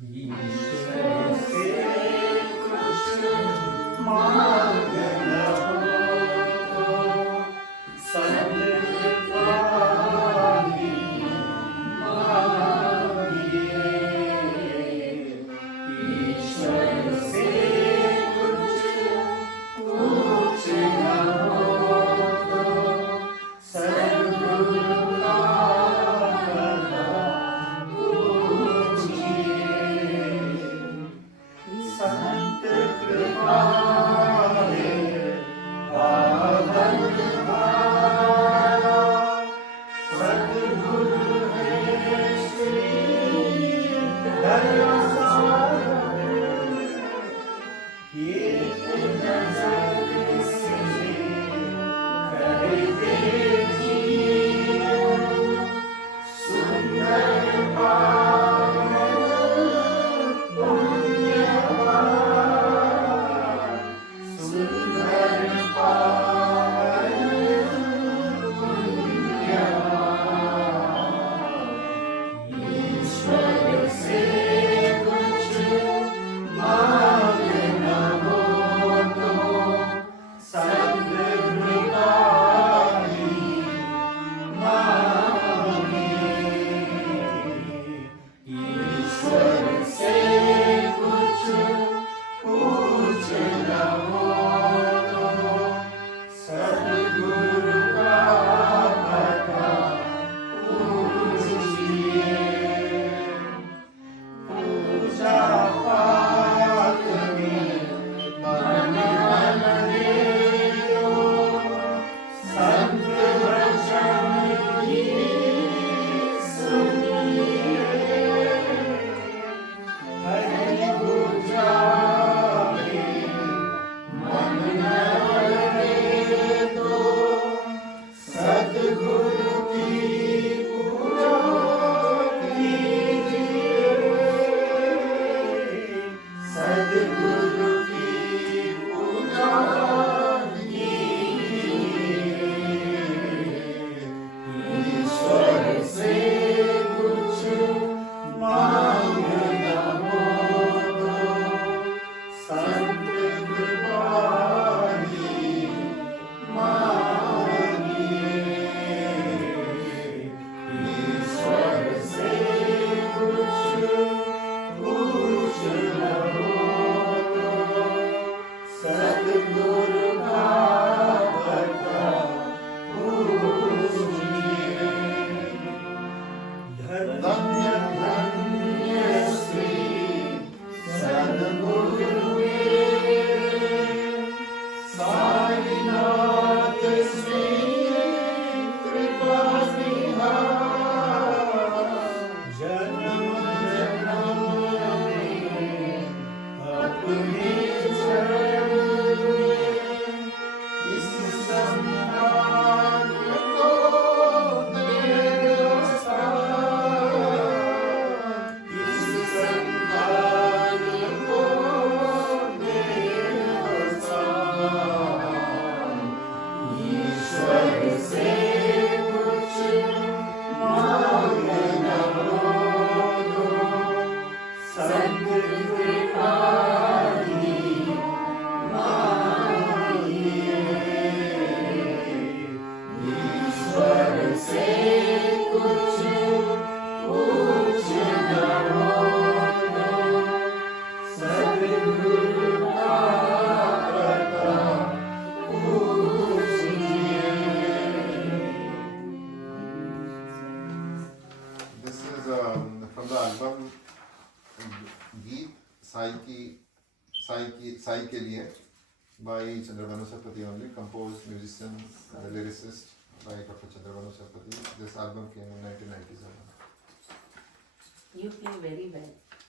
ईश्वर से कुछ मांगना हो तो सदकृपा ही मांगिए। ईश्वर से कुछ पूछना हो तो सद्गुरु का संत कृपा पावन धारा सद्गुरु है श्री धर्मसार। एक नजर से कर दे जीवन सुंदर पावन पुण्यवान। सुंदर पावन पुण्यवान। ईश्वर से कुछ मांगना हो तो सद्गुरु ही मांगिए। ईश्वर से कुछ पूछना हो तो सद्गुरु का पता पूछिए। पूजा पाठ में मन लगे तो संत वचन की सुनिए। हरि पूजा में मन लगे तो सद्गुरु की पूजा कीजिए। सद्गुरु की पूजा कीजिए। ईश्वर से कुछ मांगना हो तो संत कृपा ही मांगिए। ईश्वर से कुछ पूछना हो तो सद्गुरु का पता पूछिए। धन्य धन्य श्री सद्गुरु साईनाथ श्री कृपा निहार। जन्म जन्म में अपने चरण में इस संभाग को दे साथ। इस संभाग को दे साथ। ईश्वर से कुछ मांगना हो तो सद्गुरु ही मांगिए। ईश्वर से कुछ पूछना हो तो सद्गुरु का पता पूछिए। This is from the album Geet Sai के लिए by Chandrabhanu Sarpati only, composed musician and lyricist by Dr. Chandrabhanu Sarpati. This album came in 1997. You play very well.